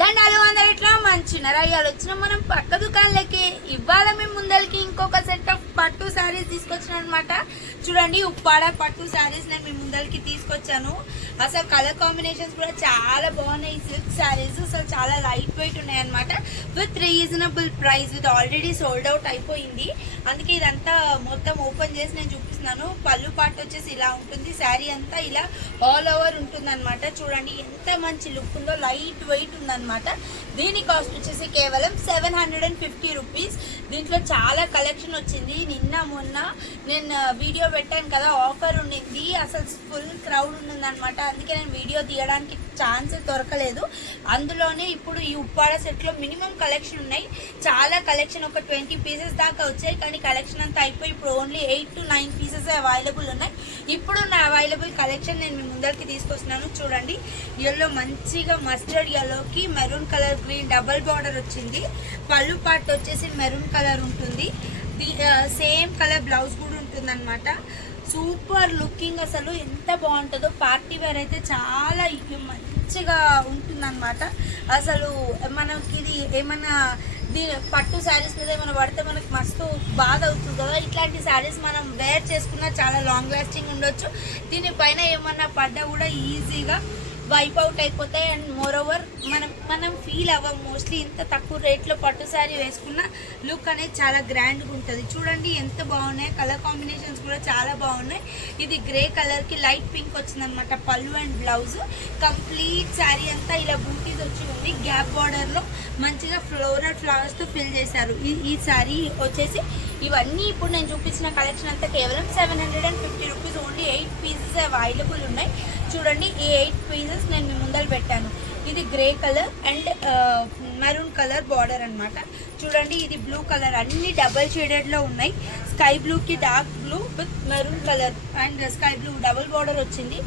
దండాలు అందరిట్లో మంచిన్నారా? ఇవాళ వచ్చిన మనం పక్క దుకాణాలకి. ఇవాళ మేము ముందరికి ఇంకొక సెట్ ఆఫ్ పట్టు శారీస్ తీసుకొచ్చాను అనమాట. చూడండి, ఉప్పాడ పట్టు శారీస్ నేను మీ ముందరికి తీసుకొచ్చాను. అసలు కలర్ కాంబినేషన్స్ కూడా చాలా బాగున్నాయి. సిల్క్ శారీస్ అసలు చాలా లైట్ వెయిట్ ఉన్నాయి అనమాట. With reasonable price. ఇది ఆల్రెడీ సోల్డ్ అవుట్ అయిపోయింది, అందుకే ఇదంతా మొత్తం ఓపెన్ చేసి నేను చూపిస్తున్నాను. పళ్ళు పాటు వచ్చేసి ఇలా ఉంటుంది. శారీ అంతా ఇలా ఆల్ ఓవర్ ఉంటుంది అనమాట. చూడండి ఎంత మంచి లుక్ ఉందో. లైట్ వెయిట్ ఉందన్నమాట. దీని కాస్ట్ వచ్చేసి కేవలం 750 రూపీస్. దీంట్లో చాలా కలెక్షన్ వచ్చింది. నిన్న మొన్న నేను వీడియో పెట్టాను కదా, ఆఫర్ ఉండింది. అసలు ఫుల్ క్రౌడ్ ఉంది అనమాట. అందుకే నేను వీడియో తీయడానికి ఛాన్స్ దొరకలేదు. అందులోనే ఇప్పుడు ఈ ఉప్పాడ సెట్ లో మినిమం కలెక్షన్ ఉన్నాయి. చాలా కలెక్షన్, ఒక 20 పీసెస్ దాకా వచ్చాయి. కానీ కలెక్షన్ అంతా అయిపోయి ఇప్పుడు ఓన్లీ 8 to 9 పీసెస్ అవైలబుల్ ఉన్నాయి. ఇప్పుడు నా అవైలబుల్ కలెక్షన్ నేను మీ ముందరికి తీసుకొస్తున్నాను. చూడండి, ఎల్లో మంచిగా మస్టర్డ్ ఎల్లోకి maroon colour green double border వచ్చింది. పళ్ళు పార్ట్ వచ్చేసి మెరూన్ కలర్ ఉంటుంది. సేమ్ కలర్ బ్లౌజ్ కూడా ఉంటుంది అనమాట. సూపర్ లుకింగ్, అసలు ఎంత బాగుంటుందో. పార్టీ వేర్ అయితే చాలా మంచిగా ఉంటుందన్నమాట. అసలు మనకి ఇది ఏమన్నా పట్టు శారీస్ మీద ఏమైనా పడితే మనకి మస్తు బాధ అవుతుంది కదా. ఇట్లాంటి శారీస్ మనం వేర్ చేసుకున్నా చాలా లాంగ్ లాస్టింగ్ ఉండొచ్చు. దీనిపైన ఏమన్నా పడ్డా కూడా ఈజీగా వైప్ అవుట్ అయిపోతాయి. అండ్ మోర్ ఓవర్ మనం ఫీల్ అవ్వం. మోస్ట్లీ ఇంత తక్కువ రేట్లో పట్టు శారీ వేసుకున్న లుక్ అనేది చాలా గ్రాండ్గా ఉంటుంది. చూడండి ఎంత బాగున్నాయి. కలర్ కాంబినేషన్స్ కూడా చాలా బాగున్నాయి. ఇది గ్రే కలర్కి లైట్ పింక్ వచ్చిందనమాట. పళ్ళు అండ్ బ్లౌజ్. కంప్లీట్ శారీ అంతా ఇలా బూటీస్ వచ్చి ఉంది. గ్యాప్ బార్డర్లో మంచిగా ఫ్లోరల్ ఫ్లవర్స్తో ఫిల్ చేశారు. ఈ శారీ వచ్చేసి ఇవన్నీ ఇప్పుడు నేను చూపించిన కలెక్షన్ అంతా కేవలం 750 రూపీస్. ఓన్లీ 8 పీసెస్ అవైలబుల్ ఉన్నాయి. చూడండి, ఈ 8 పీసెస్ నేను మీ ముందర పెట్టాను. ఇది grey colour and maroon colour border అనమాట. చూడండి, ఇది బ్లూ కలర్. అన్ని డబల్ షేడెడ్లో ఉన్నాయి. స్కై బ్లూకి dark blue with maroon colour and sky blue double border వచ్చింది.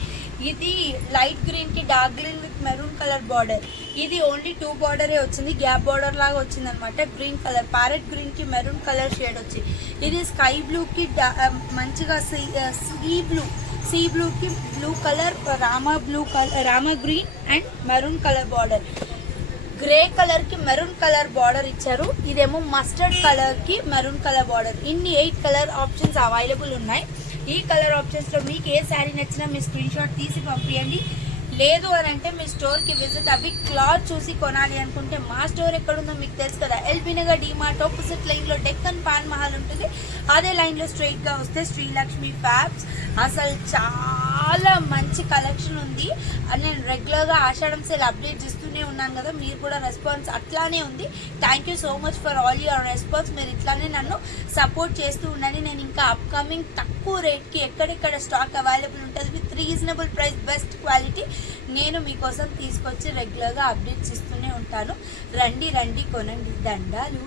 ఇది లైట్ గ్రీన్కి dark green with maroon colour border. ఇది ఓన్లీ 2 బార్డరే వచ్చింది. గ్యాప్ బార్డర్ లాగా వచ్చింది అనమాట. గ్రీన్ కలర్, ప్యారెట్ గ్రీన్కి మెరూన్ కలర్ షేడ్ వచ్చింది. ఇది స్కై బ్లూకి మంచిగా సీ బ్లూకి blue colour, Rama green and maroon colour border. Grey colour కి మెరూన్ కలర్ బార్డర్ ఇచ్చారు. ఇదేమో మస్టర్డ్ కలర్ కి మెరూన్ కలర్ బార్డర్. ఇన్ని 8 కలర్ ఆప్షన్స్ అవైలబుల్ ఉన్నాయి. ఈ కలర్ ఆప్షన్స్ లో మీకు ఏ శారీ నచ్చినా మీ స్క్రీన్ షాట్ తీసి పంపించండి. లేదు అని అంటే మీ స్టోర్కి విజిట్ అవి క్లాత్ చూసి కొనాలి అనుకుంటే మా స్టోర్ ఎక్కడుందో మీకు తెలుసు కదా. ఎల్బీ నగర్ డీమార్ట్ ఆపోజిట్ లైన్లో డెక్కన్ పాన్ మహల్ ఉంటుంది. అదే లైన్లో స్ట్రైట్గా వస్తే శ్రీలక్ష్మి ఫ్యాబ్స్. అసలు చాలా మంచి కలెక్షన్ ఉంది. నేను రెగ్యులర్గా ఆషాఢం సేల్ అప్డేట్ ఇస్తూనే ఉన్నాను కదా. మీరు కూడా రెస్పాన్స్ అట్లానే ఉంది. Thank you so much for all your response. మీరు ఇట్లానే నన్ను సపోర్ట్ చేస్తూ ఉండండి. నేను ఇంకా అప్కమింగ్ తక్కువ రేట్కి ఎక్కడెక్కడ స్టాక్ అవైలబుల్ ఉంటుంది with reasonable price, best quality నేను మీకోసం తీసుకొచ్చి రెగ్యులర్గా అప్డేట్స్ ఇస్తూనే ఉంటాను. రండి కొనండి. దండాలు.